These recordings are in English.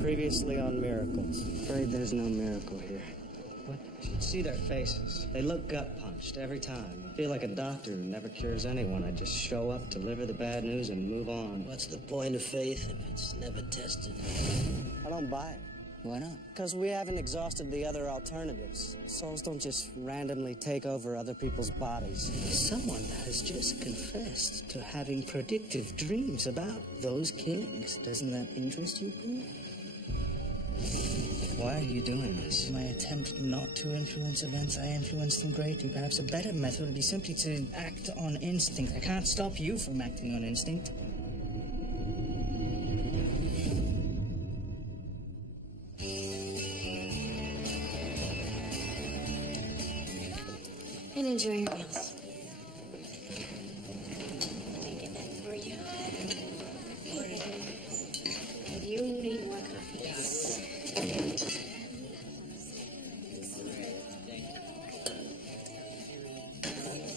Previously on Miracles. Afraid there's no miracle here. What? You should see their faces. They look gut-punched every time. I feel like a doctor who never cures anyone. I just show up, deliver the bad news, and move on. What's the point of faith if it's never tested? I don't buy it. Why not? Because we haven't exhausted the other alternatives. Souls don't just randomly take over other people's bodies. Someone has just confessed to having predictive dreams about those killings. Doesn't that interest you, Paul? Why are you doing this? My attempt not to influence events, I influence them greatly. Perhaps a better method would be simply to act on instinct. I can't stop you from acting on instinct. And enjoy your meals. I'll get that for you. And you need more coffee. Yes.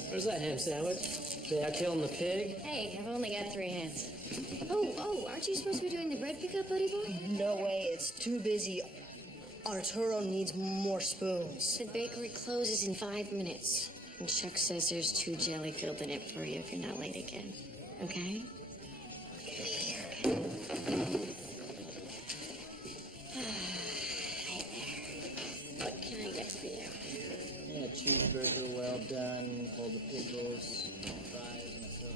Where's that ham sandwich? They out killing the pig? Hey, I've only got 3 hands. Oh, aren't you supposed to be doing the bread pickup, buddy boy? No way, it's too busy. Arturo needs more spoons. The bakery closes in 5 minutes. And Chuck says there's 2 jelly filled in it for you if you're not late again. Okay? Okay. Hey there. What can I get for you? Yeah, cheeseburger, well done, all the pickles, fries, and so.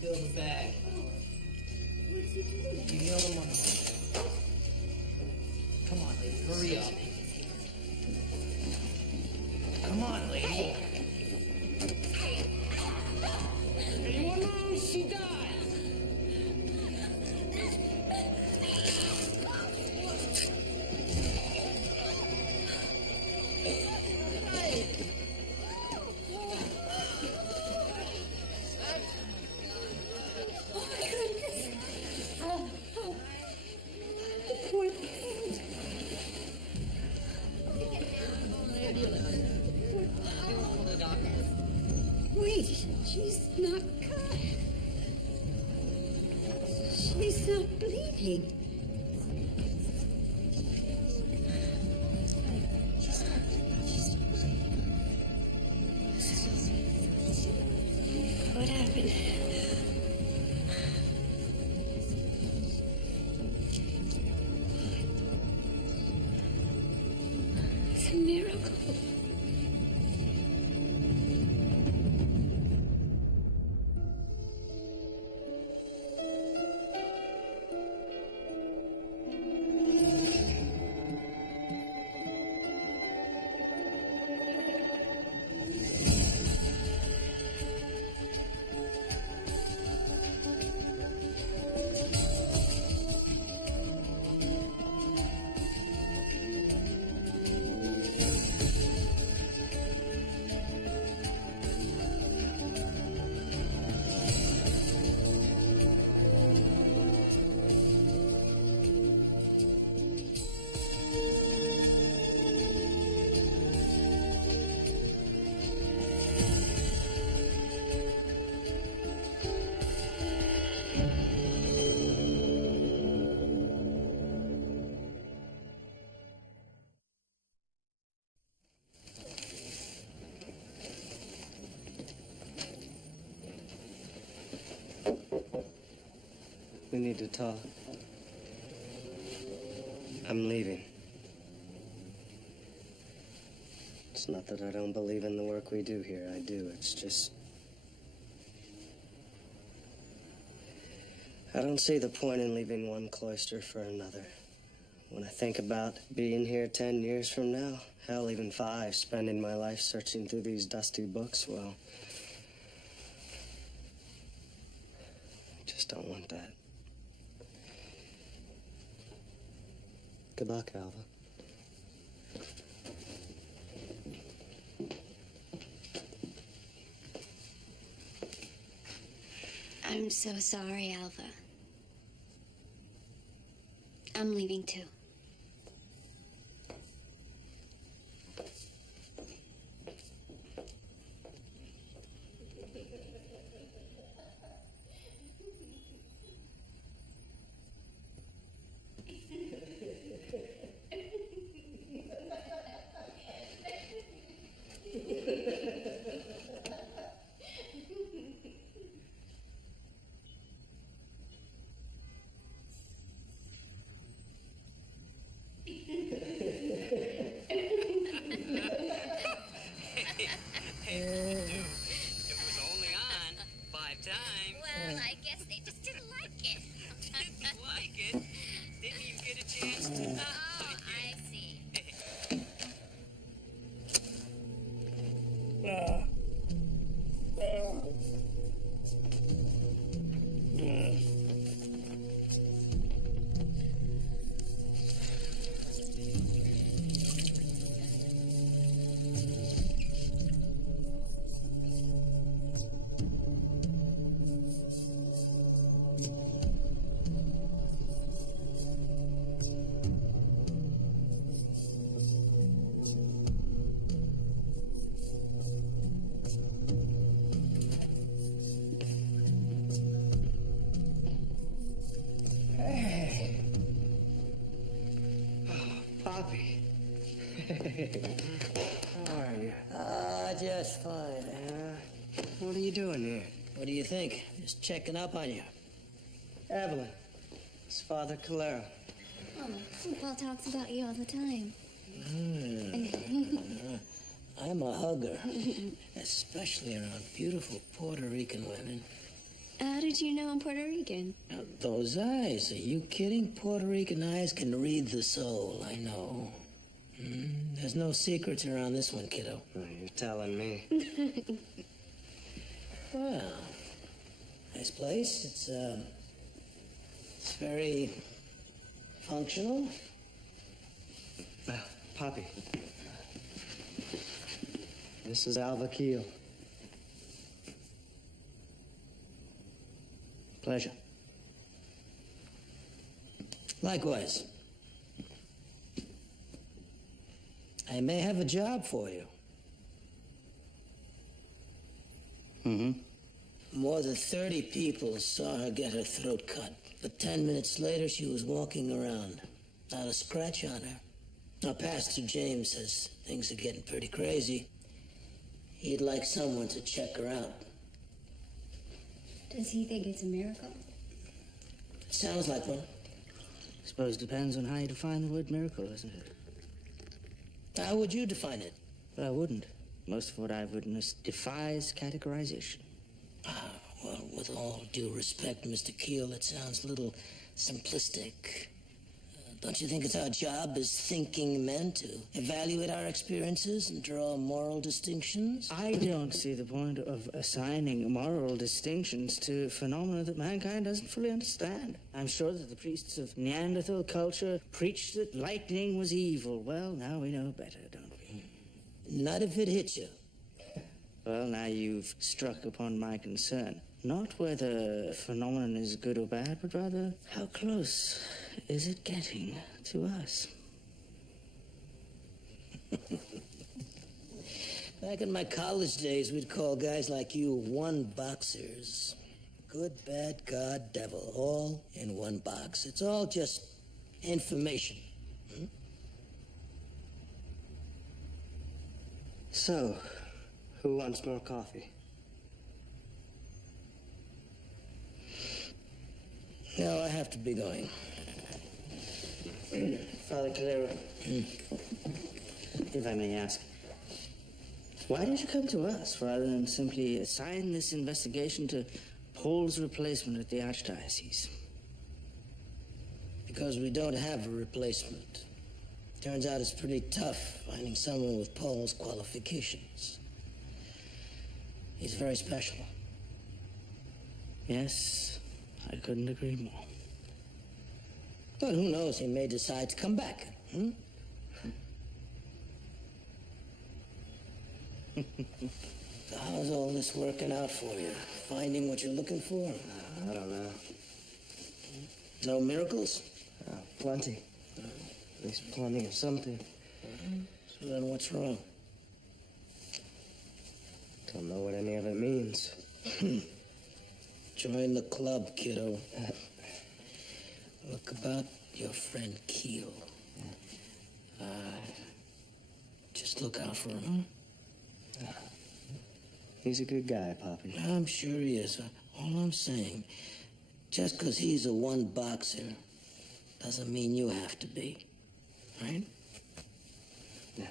Fill the bag. What's he doing? You know them on the... Come on, lady, hurry up. Come on, lady. Anyone knows she died? Wait, she's not cut. She's not bleeding. What happened? It's a miracle. We need to talk. I'm leaving. It's not that I don't believe in the work we do here. I do. It's just... I don't see the point in leaving one cloister for another. When I think about being here 10 years from now, hell, even 5, spending my life searching through these dusty books, well... I just don't want that. Good luck, Alva. I'm so sorry, Alva. I'm leaving too. kicking. How are you? Just fine. What are you doing here? What do you think? Just checking up on you. Evelyn, it's Father Calero. Oh, Paul talks about you all the time. I'm a hugger, especially around beautiful Puerto Rican women. How did you know I'm Puerto Rican? Now, those eyes, are you kidding? Puerto Rican eyes can read the soul, I know. There's no secrets around this one, kiddo. Oh, you're telling me. Well, nice place. It's very functional. Poppy. This is Alva Keel. Pleasure. Likewise. I may have a job for you. More than 30 people saw her get her throat cut. But 10 minutes later, she was walking around. Not a scratch on her. Now, Pastor James says things are getting pretty crazy. He'd like someone to check her out. Does he think it's a miracle? Sounds like one. Suppose it depends on how you define the word miracle, isn't it? How would you define it? But I wouldn't. Most of what I've witnessed defies categorization. Well, with all due respect, Mr. Keel, it sounds a little simplistic. Don't you think it's our job as thinking men to evaluate our experiences and draw moral distinctions? I don't see the point of assigning moral distinctions to phenomena that mankind doesn't fully understand. I'm sure that the priests of Neanderthal culture preached that lightning was evil. Well, now we know better, don't we? Not if it hits you. Well, now you've struck upon my concern. Not whether a phenomenon is good or bad, but rather how close is it getting to us? Back in my college days, we'd call guys like you one-boxers. Good, bad, God, devil, all in one box. It's all just information. So, who wants more coffee? No, I have to be going. Father Calero, if I may ask, why did you come to us rather than simply assign this investigation to Paul's replacement at the Archdiocese? Because we don't have a replacement. Turns out it's pretty tough finding someone with Paul's qualifications. He's very special. Yes, I couldn't agree more. But who knows, he may decide to come back. So how's all this working out for you? Finding what you're looking for? I don't know. No miracles? Plenty. At least plenty of something. So then what's wrong? Don't know what any of it means. Join the club, kiddo. Look about your friend Keel. Just look out for him, He's a good guy, Poppy. I'm sure he is. All I'm saying, just because he's a one-boxer doesn't mean you have to be. Right? Yeah.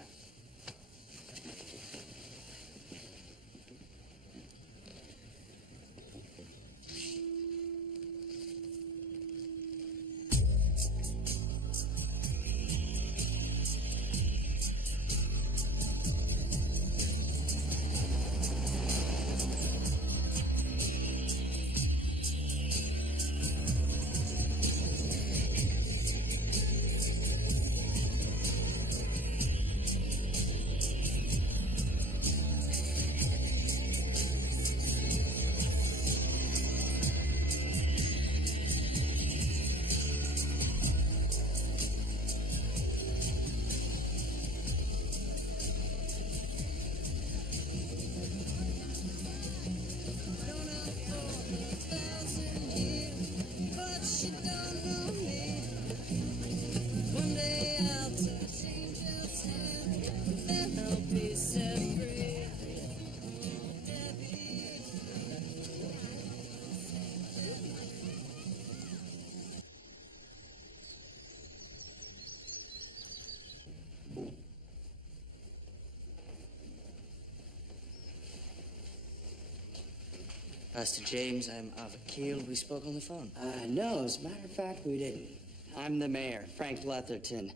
Pastor James, I'm Alva Keel. We spoke on the phone. No, as a matter of fact, we didn't. I'm the mayor, Frank Letherton.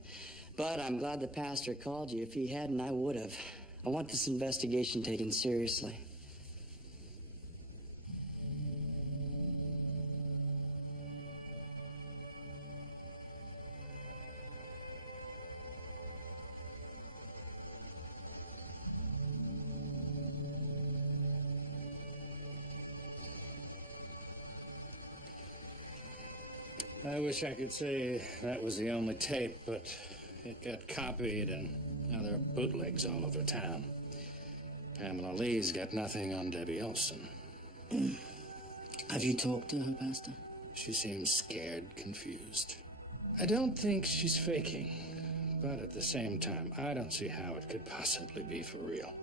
But I'm glad the pastor called you. If he hadn't, I would have. I want this investigation taken seriously. I wish I could say that was the only tape, but it got copied and now there are bootlegs all over town. Pamela Lee's got nothing on Debbie Olson. Have you talked to her, Pastor? She seems scared, confused. I don't think she's faking, but at the same time, I don't see how it could possibly be for real.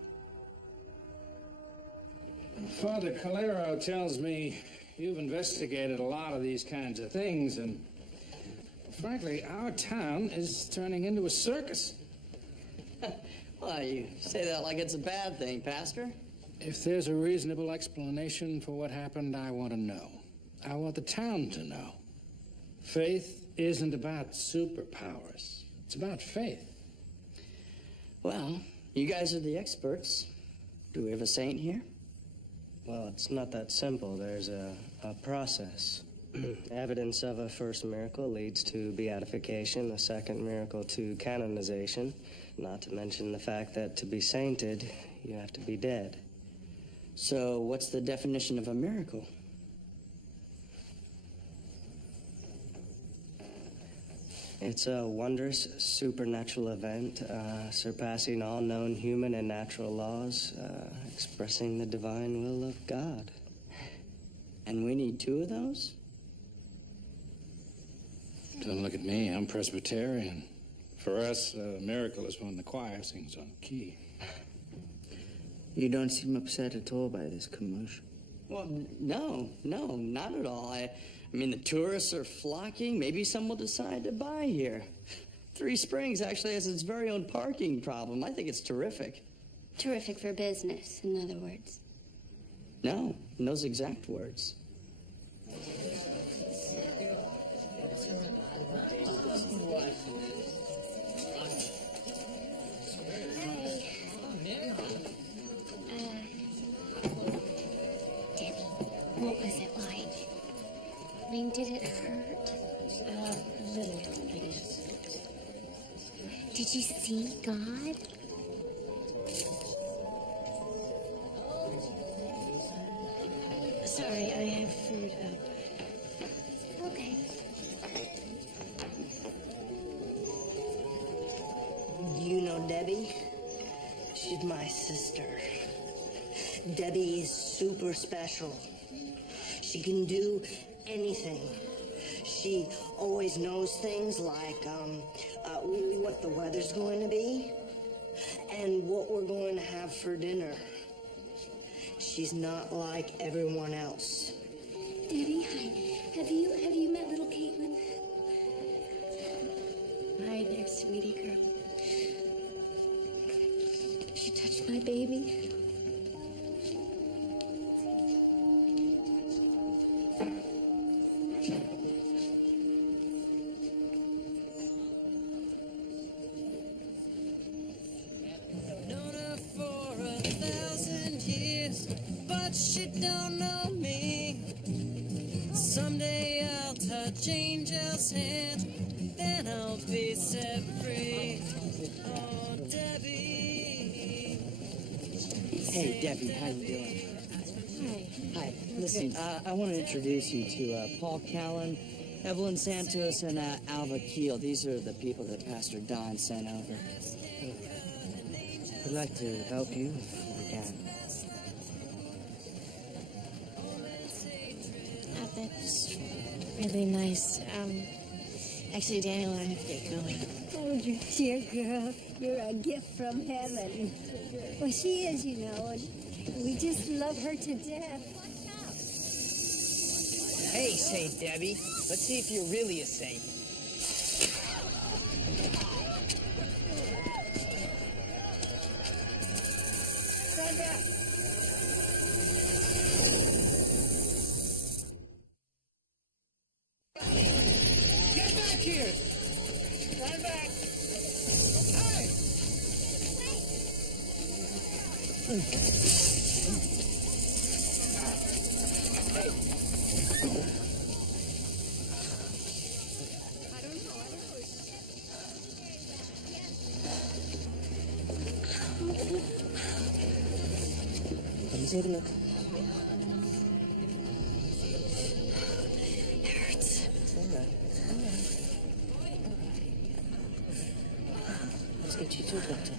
Father Calero tells me you've investigated a lot of these kinds of things, and frankly, our town is turning into a circus. Well, you say that like it's a bad thing, Pastor. If there's a reasonable explanation for what happened, I want to know. I want the town to know. Faith isn't about superpowers. It's about faith. Well, you guys are the experts. Do we have a saint here? Well, it's not that simple. There's a process. Evidence of a first miracle leads to beatification, a second miracle to canonization, not to mention the fact that to be sainted, you have to be dead. So, what's the definition of a miracle? It's a wondrous supernatural event, surpassing all known human and natural laws, expressing the divine will of God. And we need 2 of those? Don't look at me, I'm Presbyterian. For us, a miracle is when the choir sings on key. You don't seem upset at all by this commotion. Well, no, not at all. I mean, the tourists are flocking. Maybe some will decide to buy here. Three Springs actually has its very own parking problem. I think it's terrific. Terrific for business, in other words. No, in those exact words. Debbie, what was it like? I mean, did it hurt? A little, I guess. Did you see God? Sorry, I have food up. Okay. You know Debbie? She's my sister. Debbie is super special. She can do anything. She always knows things like what the weather's going to be and what we're going to have for dinner. She's not like everyone else. Debbie, hi. Have you met little Caitlin? Hi there, sweetie girl. She touched my baby. Known her for 1,000 years, but she don't know me. Someday I'll touch Angel's hand, then I'll be set free. Oh, Debbie. Hey, Debbie, how you doing? Hi. Listen, I want to introduce you to Paul Callan, Evelyn Santos, and Alva Keel. These are the people that Pastor Don sent over. We'd like to help you if we can. Oh, that's really nice. Actually, Daniel and I have to get going. Oh, you dear girl, you're a gift from heaven. Well, she is, you know, and we just love her to death. Hey, Saint Debbie, let's see if you're really a saint. Come take a look. Hurts. It's all right. Let's get you to a doctor.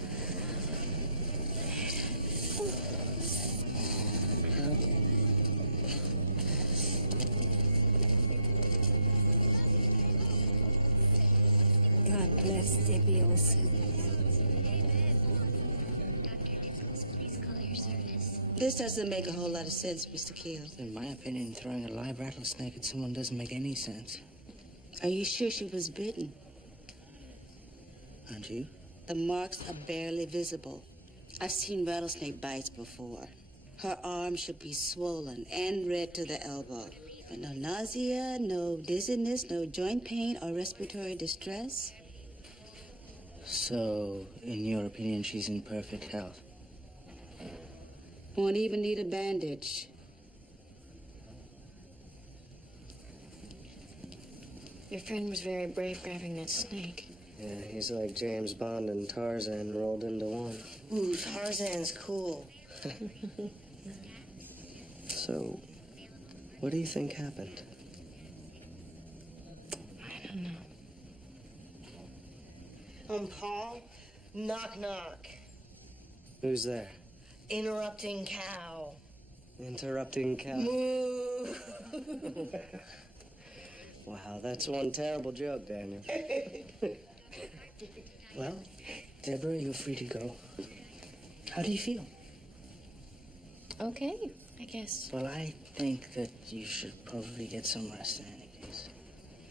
God bless Debbie Olsen. This doesn't make a whole lot of sense, Mr. Keel. In my opinion, throwing a live rattlesnake at someone doesn't make any sense. Are you sure she was bitten? Aren't you? The marks are barely visible. I've seen rattlesnake bites before. Her arm should be swollen and red to the elbow. But no nausea, no dizziness, no joint pain or respiratory distress. So, in your opinion, she's in perfect health? Won't even need a bandage. Your friend was very brave grabbing that snake. Yeah, he's like James Bond and Tarzan rolled into one. Ooh, Tarzan's cool. So, what do you think happened? I don't know. Paul, knock knock. Who's there? Interrupting cow. Interrupting cow. Moo. Wow, that's one terrible joke, Daniel. Well, Deborah, you're free to go. How do you feel? Okay, I guess. Well, I think that you should probably get some rest in any case.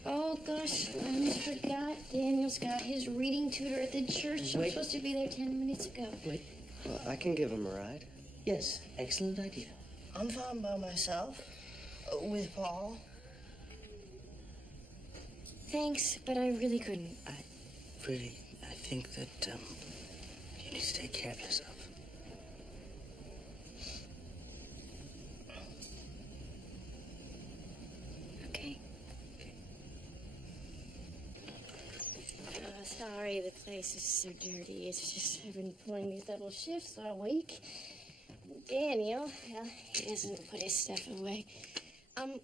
Oh, gosh, I almost forgot. Daniel's got his reading tutor at the church. I'm supposed to be there 10 minutes ago. Wait. Well, I can give him a ride. Yes, excellent idea. I'm fine by myself. With Paul. Thanks, but I really couldn't. I think that, you need to take care of yourself. Okay. Sorry, the place is so dirty. It's just, I've been pulling these double shifts all week. Daniel, well, he doesn't put his stuff away.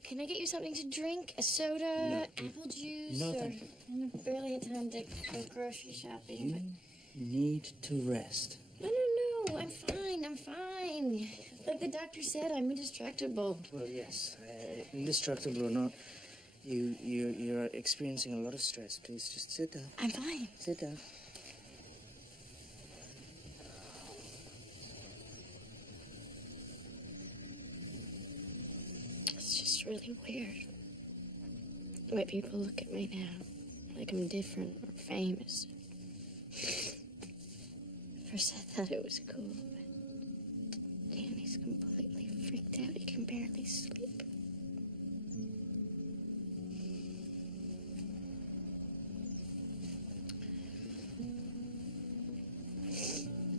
Can I get you something to drink? A soda? No. Apple juice? No, or... thank you. I barely had time to go grocery shopping. You need to rest. No, I'm fine. Like the doctor said, I'm indestructible. Well, yes, indestructible or not, you're experiencing a lot of stress. Please just sit down. I'm fine. Sit down. It's just really weird. The way people look at me now. Like I'm different or famous. At first I thought it was cool, but Danny's completely freaked out. He can barely sleep.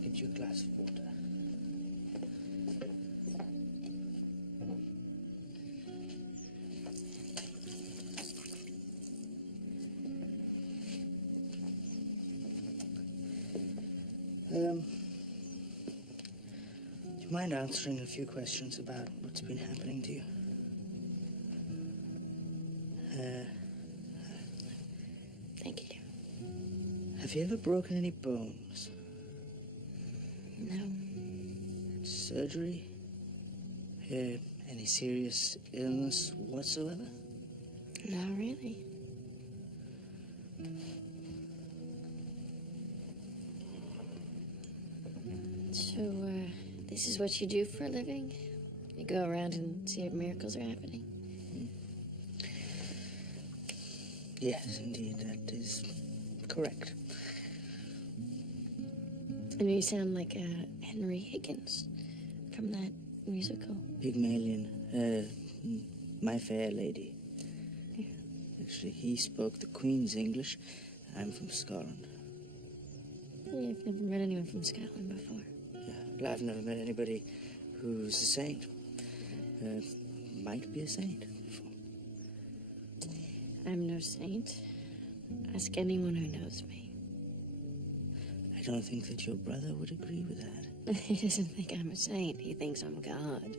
Get you a glass of water. Do you mind answering a few questions about what's been happening to you? Thank you. Have you ever broken any bones? No. Surgery? Any serious illness whatsoever? Not really. So, this is what you do for a living? You go around and see if miracles are happening? Yes, indeed, that is correct. I mean, you sound like Henry Higgins from that musical. Pygmalion, My Fair Lady. Yeah. Actually, he spoke the Queen's English. I'm from Scotland. Yeah, I've never met anyone from Scotland before. Yeah, I've never met anybody who's a saint. Might be a saint. I'm no saint. Ask anyone who knows me. I don't think that your brother would agree with that. He doesn't think I'm a saint. He thinks I'm God.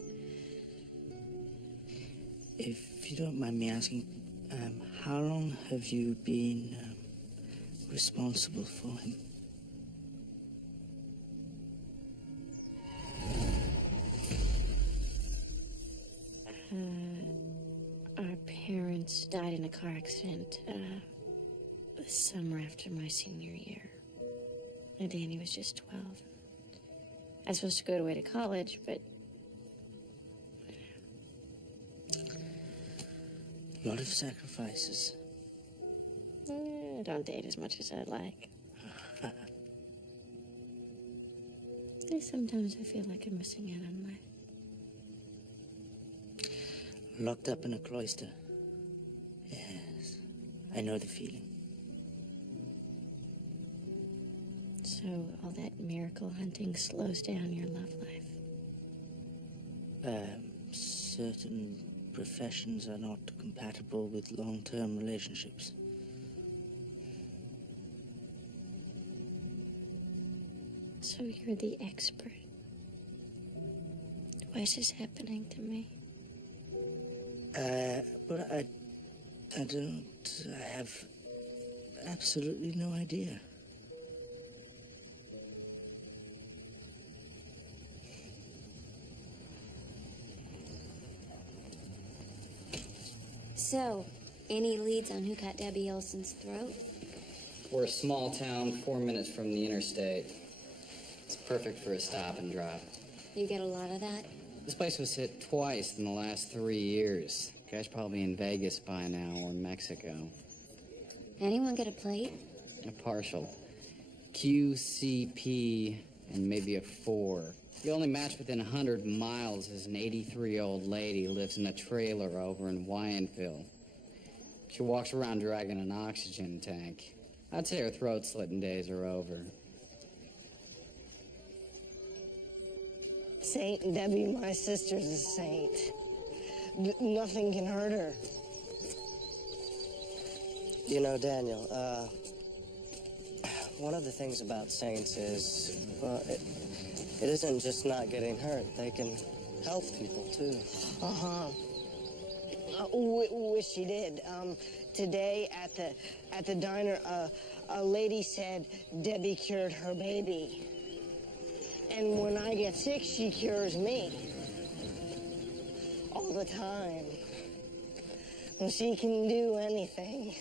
If you don't mind me asking, how long have you been responsible for him? Our parents died in a car accident the summer after my senior year. And Danny was just 12. I was supposed to go away to college, but... A lot of sacrifices. I don't date as much as I'd like. Sometimes I feel like I'm missing out on life. Locked up in a cloister. Yes, I know the feeling. So all that miracle hunting slows down your love life? Certain professions are not compatible with long-term relationships. So you're the expert. Why is this happening to me? But I have absolutely no idea. So, any leads on who cut Debbie Olson's throat? We're a small town 4 minutes from the interstate. It's perfect for a stop and drop. You get a lot of that? This place was hit twice in the last 3 years. Guy's probably in Vegas by now or Mexico. Anyone get a plate? A partial. QCP and maybe a 4. The only match within 100 miles is an 83-year-old lady who lives in a trailer over in Wyanville. She walks around dragging an oxygen tank. I'd say her throat-slitting days are over. Saint Debbie, my sister's a saint. Nothing can hurt her. You know, Daniel, one of the things about saints is, well, it isn't just not getting hurt. They can help people, too. Wish she did. Today at the diner, a lady said Debbie cured her baby. And when I get sick, she cures me. All the time. And she can do anything.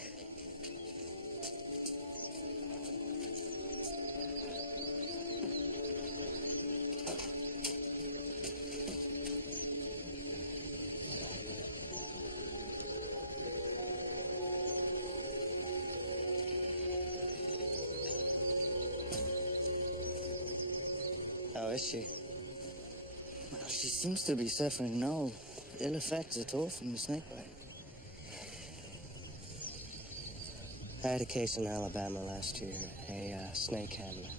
How is she? Well, she seems to be suffering no ill effects at all from the snake bite. I had a case in Alabama last year. A snake handler.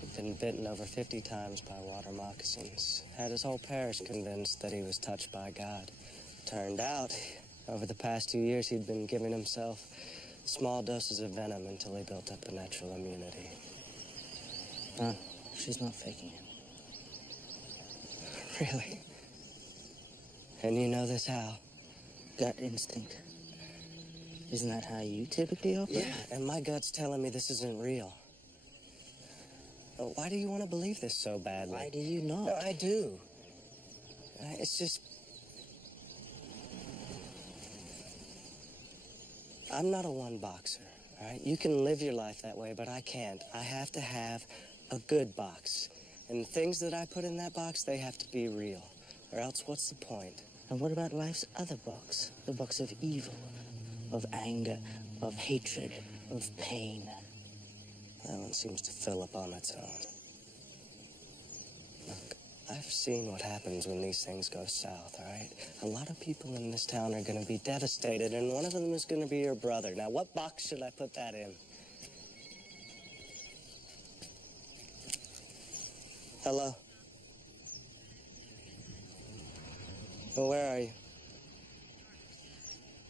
He'd been bitten over 50 times by water moccasins. Had his whole parish convinced that he was touched by God. Turned out, over the past 2 years, he'd been giving himself small doses of venom until he built up a natural immunity. She's not faking it. Really? And you know this how? Gut instinct. Isn't that how you typically operate? Yeah, and my gut's telling me this isn't real. Why do you want to believe this so badly? Why do you not? No, I do. It's just... I'm not a one boxer, all right? You can live your life that way, but I can't. I have to have a good box. And the things that I put in that box, they have to be real. Or else what's the point? And what about life's other box? The box of evil, of anger, of hatred, of pain. That one seems to fill up on its own. Look, I've seen what happens when these things go south, all right? A lot of people in this town are going to be devastated, and one of them is going to be your brother. Now, what box should I put that in? Hello? Well, where are you?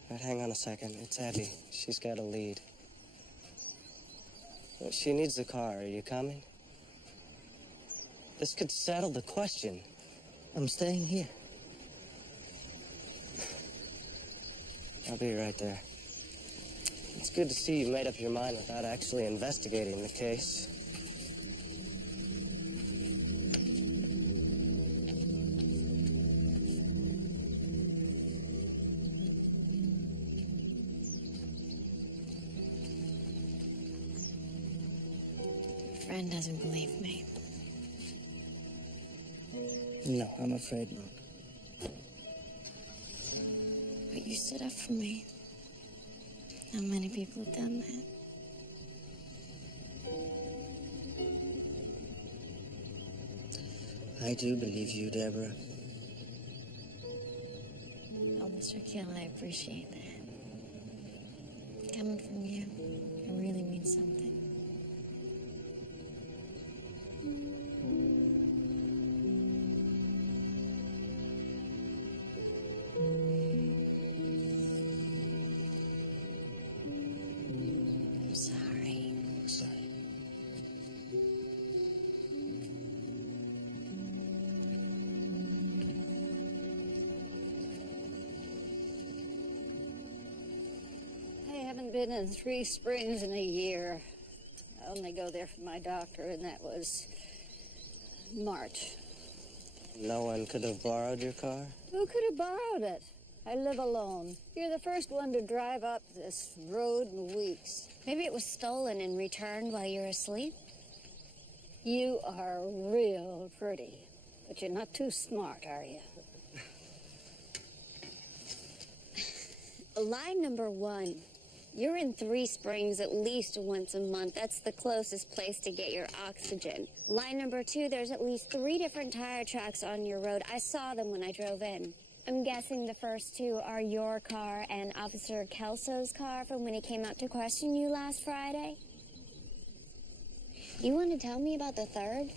All right, hang on a second. It's Abby. She's got a lead. She needs the car. Are you coming? This could settle the question. I'm staying here. I'll be right there. It's good to see you made up your mind without actually investigating the case. Friend doesn't believe me. No, I'm afraid not. But you stood up for me. Not many people have done that. I do believe you, Deborah. Oh, Mr. Kill, I appreciate that. Coming from you, it really means something. I'm sorry. Sorry. I haven't been in Three Springs in a year. I only go there for my doctor, and that was March. No one could have borrowed your car? Who could have borrowed it? I live alone. You're the first one to drive up this road in weeks. Maybe it was stolen and returned while you were asleep? You are real pretty, but you're not too smart, are you? Line number 1. You're in Three Springs at least once a month. That's the closest place to get your oxygen. Line number 2, there's at least 3 different tire tracks on your road. I saw them when I drove in. I'm guessing the first 2 are your car and Officer Kelso's car from when he came out to question you last Friday. You want to tell me about the third?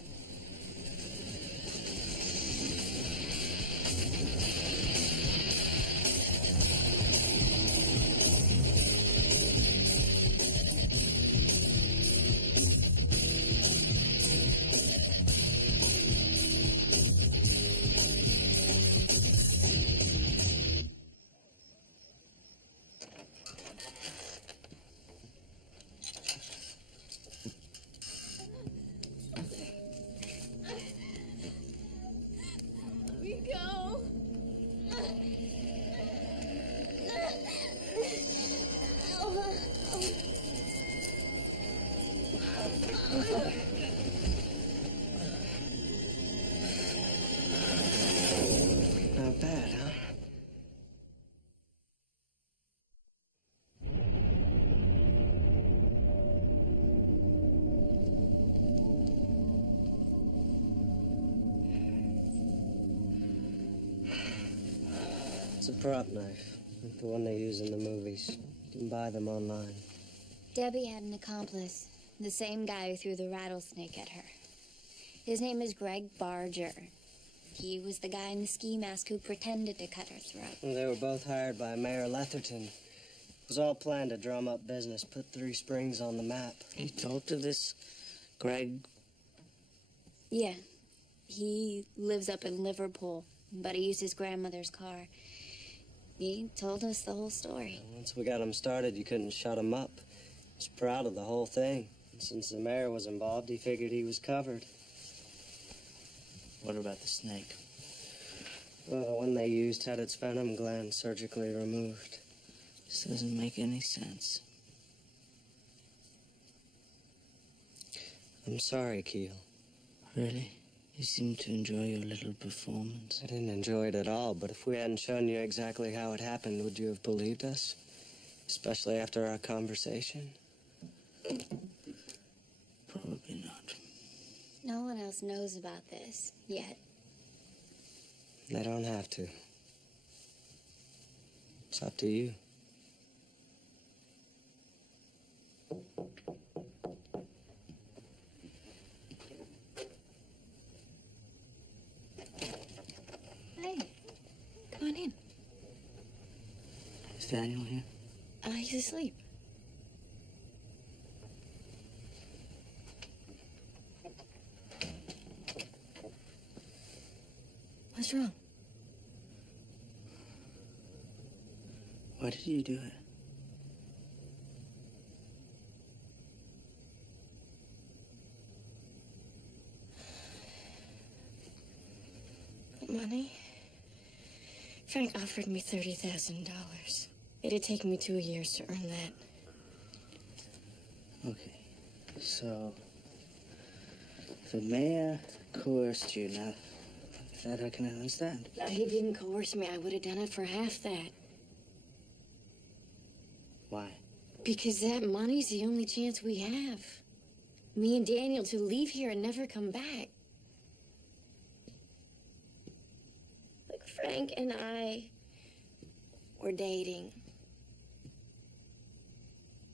We go. Not bad, huh? It's a prop knife, like the one they use in the movies. You can buy them online. Debbie had an accomplice, the same guy who threw the rattlesnake at her. His name is Greg Barger. He was the guy in the ski mask who pretended to cut her throat. And they were both hired by Mayor Letherton. It was all planned to drum up business, put Three Springs on the map. You talked to this Greg? Yeah. He lives up in Liverpool, but he used his grandmother's car. He told us the whole story. Once we got him started, you couldn't shut him up. He was proud of the whole thing. And since the mayor was involved, he figured he was covered. What about the snake? Well, the one they used had its venom gland surgically removed. This doesn't make any sense. I'm sorry, Keel. Really? You seem to enjoy your little performance. I didn't enjoy it at all, but if we hadn't shown you exactly how it happened, would you have believed us? Especially after our conversation? Probably not. No one else knows about this yet. They don't have to. It's up to you. Daniel here? He's asleep. What's wrong? Why did you do it? Money? Frank offered me $30,000. It'd take me 2 years to earn that. Okay, so the mayor coerced you. Now, that I can understand. No, he didn't coerce me. I would have done it for half that. Why? Because that money's the only chance we have. Me and Daniel to leave here and never come back. Look, Frank and I were dating.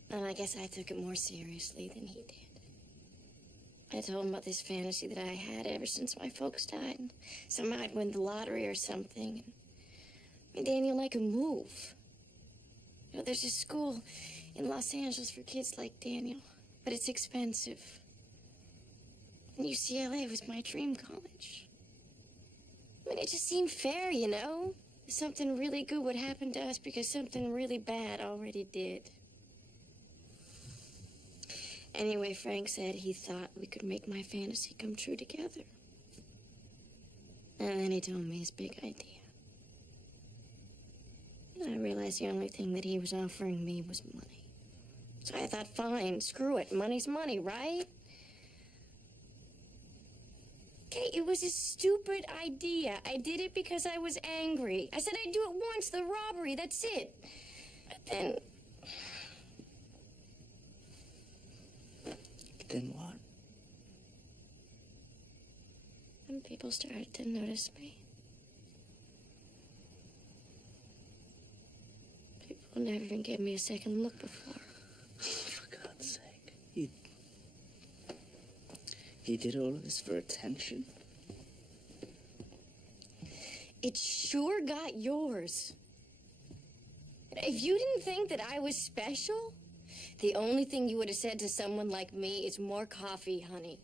And I guess I took it more seriously than he did. I told him about this fantasy that I had ever since my folks died. Somehow I'd win the lottery or something. And Daniel and I could move. You know, there's a school in Los Angeles for kids like Daniel, but it's expensive. And UCLA was my dream college. I mean, it just seemed fair, you know? Something really good would happen to us because something really bad already did. Anyway, Frank said he thought we could make my fantasy come true together. And then he told me his big idea. And I realized the only thing that he was offering me was money. So I thought, fine, screw it. Money's money, right? Okay, it was a stupid idea. I did it because I was angry. I said I'd do it once, the robbery, that's it. But then... Then what? And people started to notice me. People never even gave me a second look before. For God's sake. You did all of this for attention? It sure got yours. If you didn't think that I was special, the only thing you would have said to someone like me is more coffee, honey.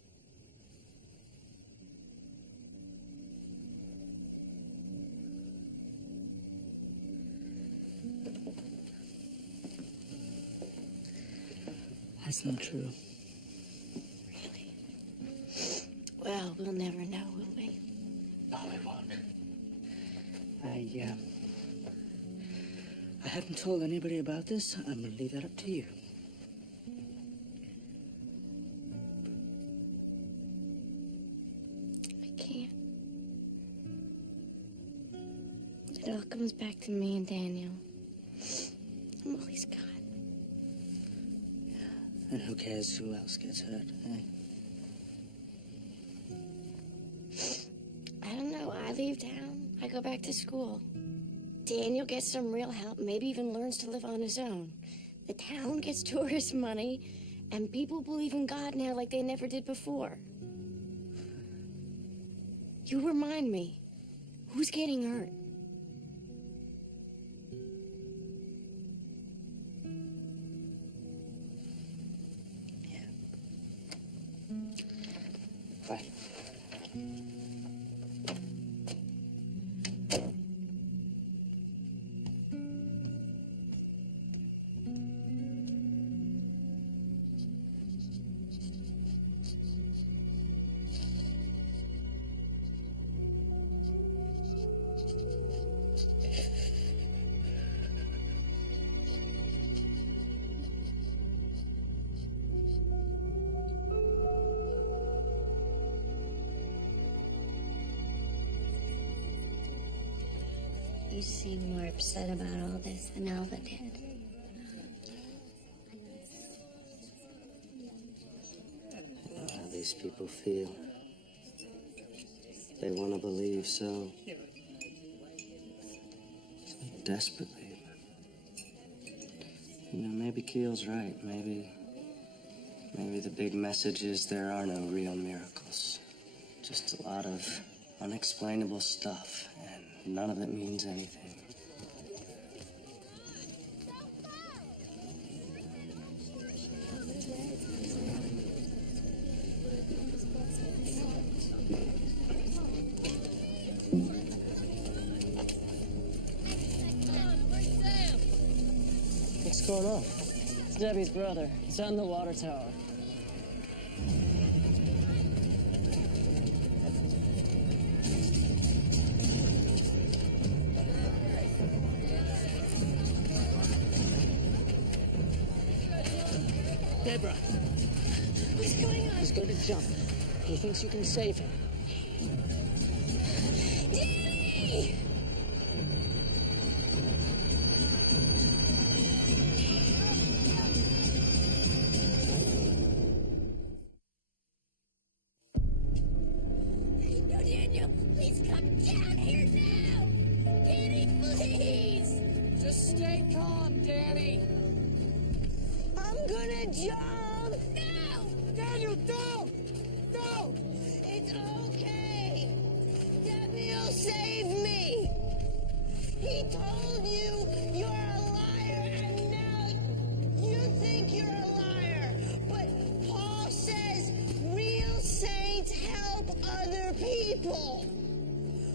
That's not true. Really? Well, we'll never know, will we? No, we won't. I haven't told anybody about this. I'm gonna leave that up to you. I can't. It all comes back to me and Daniel. I'm all he's got. And who cares who else gets hurt, eh? I don't know. I leave town. I go back to school. Daniel gets some real help, maybe even learns to live on his own. The town gets tourist money, and people believe in God now like they never did before. You remind me, who's getting hurt? Bye. You seem more upset about all this than Alva did. How these people feel. They want to believe so desperately. You know, maybe Keel's right. Maybe the big message is there are no real miracles. Just a lot of unexplainable stuff, and none of it means anything. What's going on? It's Debbie's brother. He's on the water tower. Deborah. What's going on? He's going to jump. He thinks you can save him. Danny! No, Daniel, please come down here now! Danny, please! Just stay calm, Danny. I'm gonna jump! No! Daniel, don't! No! It's okay! Debbie'll save me! He told you you're a liar, and now you think you're a liar. But Paul says real saints help other people.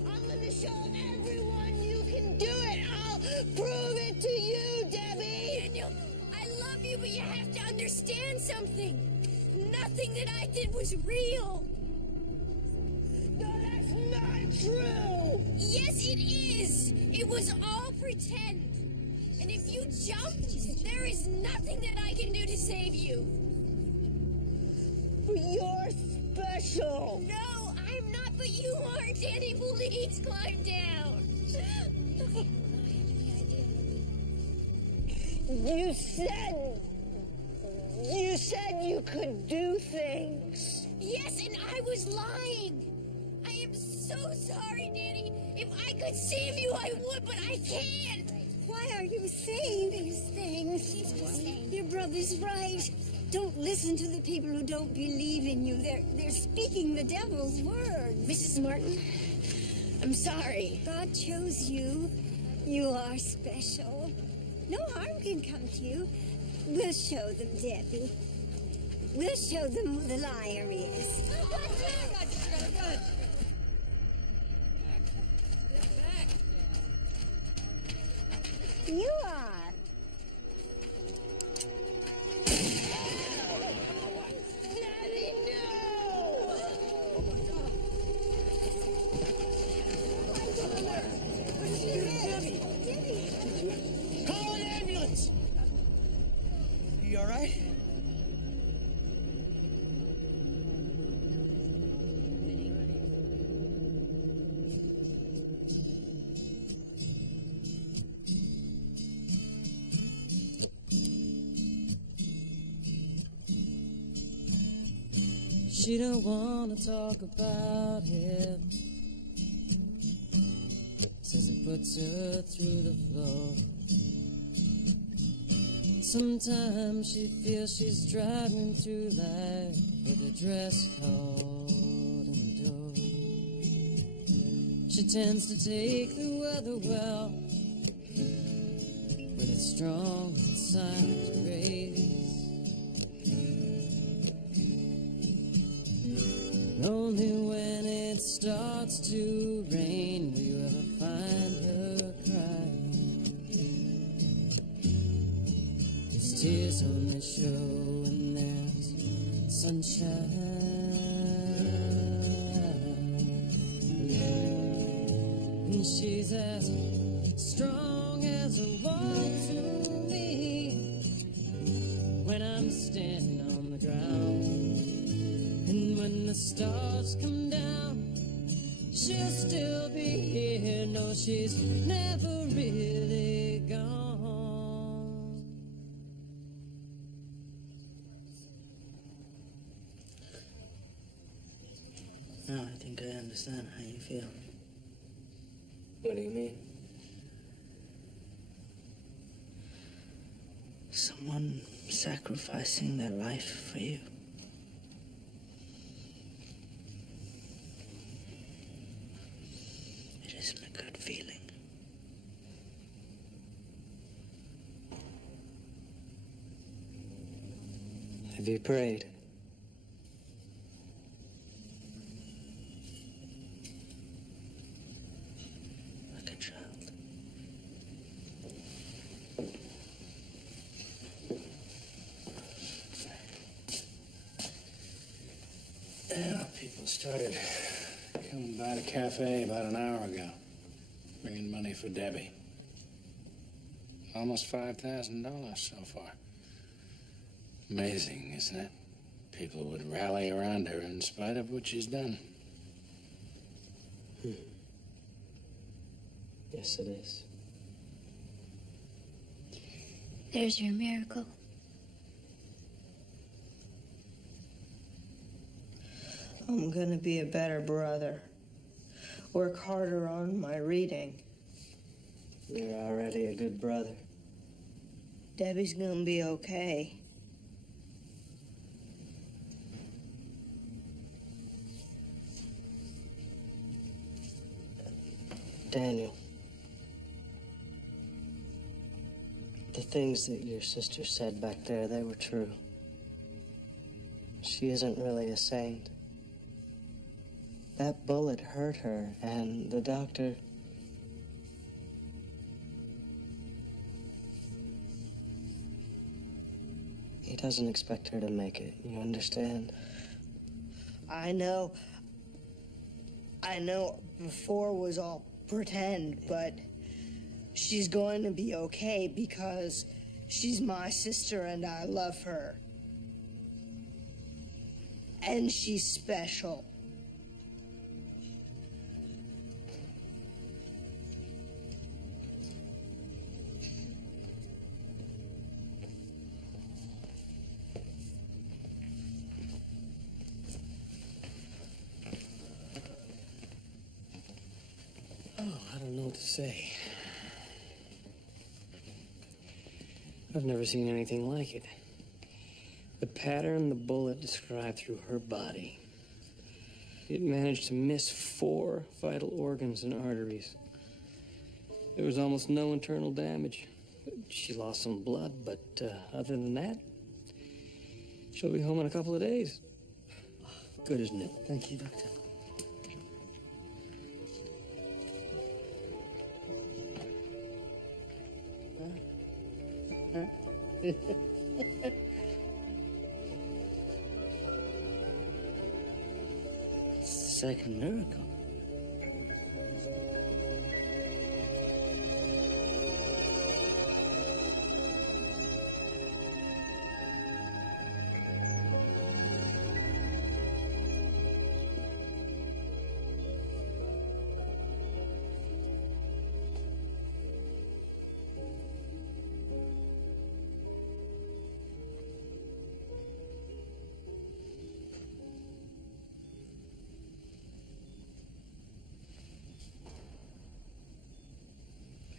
I'm gonna show everyone you can do it. I'll prove it to you, Debbie! Daniel, I love you, but you have to understand something. Nothing that I did was real. No, that's not true! Yes, it is. It was all pretend. And if you jumped, there is nothing that I can do to save you. But you're special! No, I'm not, but you are. Danny, please climb down. You said you could do things. Yes, and I was lying. I am so sorry, Danny. If I could save you, I would, but I can't. Why are you saying these things? Your brother's right. Don't listen to the people who don't believe in you. They're speaking the devil's words. Mrs. Martin, I'm sorry. God chose you. You are special. No harm can come to you. We'll show them, Debbie. We'll show them who the liar is. You are. Daddy, no! Call an ambulance! You all right? She don't wanna talk about it. Says it puts her through the floor. Sometimes she feels she's driving through life with a dress code and door. She tends to take the weather well, with its strong and silent grace. Only when it starts to rain will you ever find her crying. These tears only show when there's sunshine. And she's as strong as a wall to me when I'm standing on the ground. And when the stars come down, she'll still be here. No, she's never really gone. Now I think I understand how you feel. What do you mean? Someone sacrificing their life for you. It isn't a good feeling. Have you prayed? Like a child. Started coming by the cafe about an hour ago, bringing money for Debbie. Almost $5,000 so far. Amazing, isn't it? People would rally around her in spite of what she's done. Yes, it is. There's your miracle. I'm gonna be a better brother. Work harder on my reading. You're already a good brother. Debbie's gonna be okay. Daniel, the things that your sister said back there, they were true. She isn't really a saint. That bullet hurt her, and the doctor... He doesn't expect her to make it, you understand? I know before was all pretend, but she's going to be okay because she's my sister and I love her. And she's special. I don't know what to say. I've never seen anything like it. The pattern the bullet described through her body. It managed to miss 4 vital organs and arteries. There was almost no internal damage. She lost some blood, but other than that, she'll be home in a couple of days. Good, isn't it? Thank you, Doctor. It's the second miracle.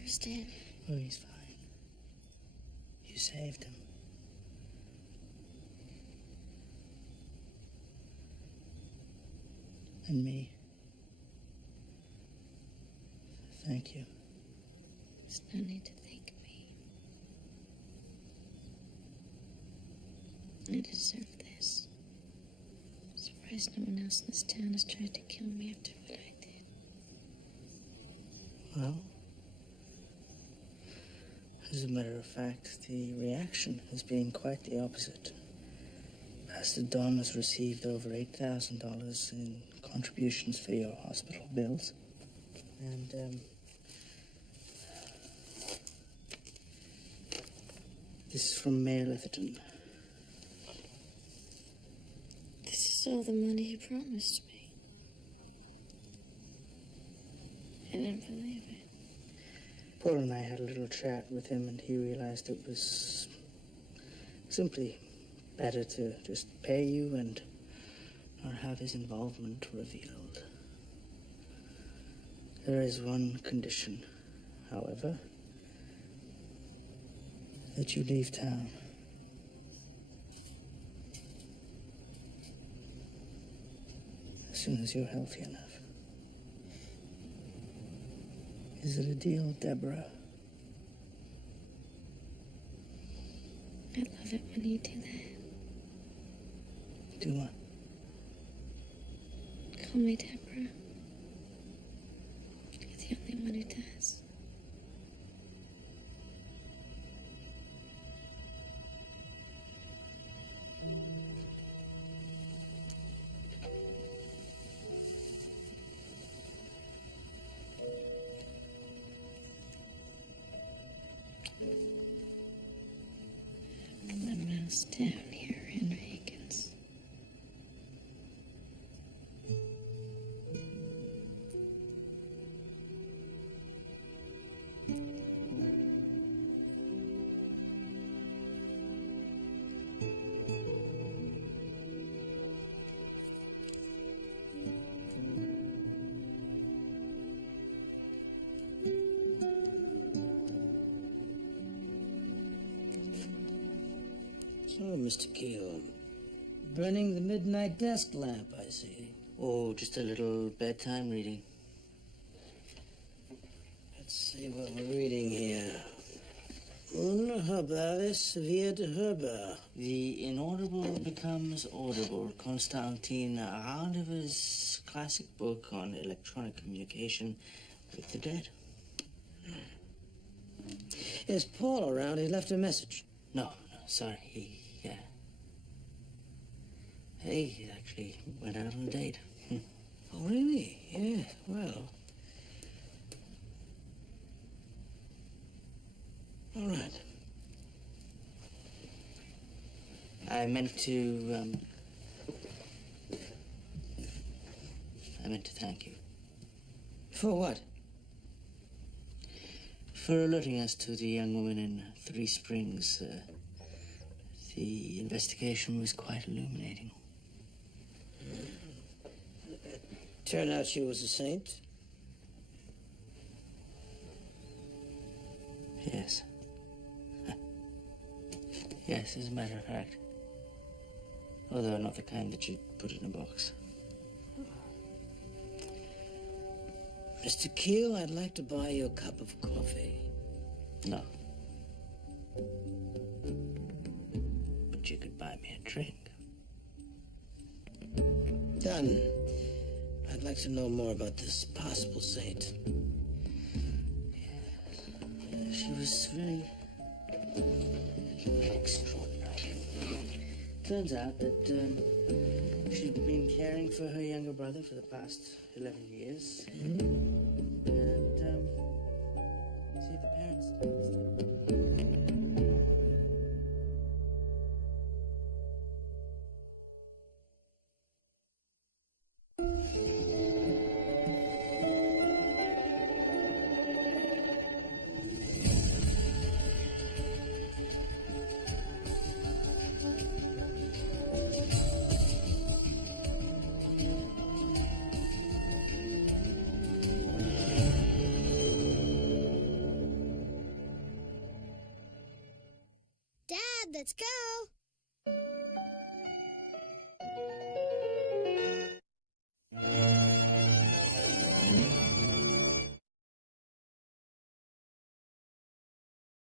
Where's Dad? Oh, he's fine. You saved him. And me. Thank you. There's no need to thank me. I deserve this. I'm surprised no one else in this town has tried to kill me after what I did. Well, as a matter of fact, the reaction has been quite the opposite. Pastor Don has received over $8,000 in contributions for your hospital bills. And, this is from Mayor Litherton. This is all the money he promised me. I didn't believe it. Paul and I had a little chat with him, and he realized it was simply better to just pay you and not have his involvement revealed. There is one condition, however, that you leave town. As soon as you're healthy enough. Is it a deal, Deborah? I love it when you do that. Do what? Call me Deborah. You're the only one who does. us down here in Vegas. So, Mr. Keel, burning the midnight desk lamp, I see. Oh, just a little bedtime reading. Let's see what we're reading here. Un herbaris viet herba. The inaudible becomes audible. Konstantin Arnav's classic book on electronic communication with the dead. Is Paul around? He left a message. No, sorry. He actually went out on a date. Oh, really? Yeah, well. All right. I meant to thank you. For what? For alerting us to the young woman in Three Springs. The investigation was quite illuminating. Turned out she was a saint? Yes. Yes, as a matter of fact. Although not the kind that you'd put in a box. Mr. Keel, I'd like to buy you a cup of coffee. No. But you could buy me a drink. Done. I'd like to know more about this possible saint. She was really extraordinary. Turns out that she'd been caring for her younger brother for the past 11 years. And, see, the parents died. Dad, let's go.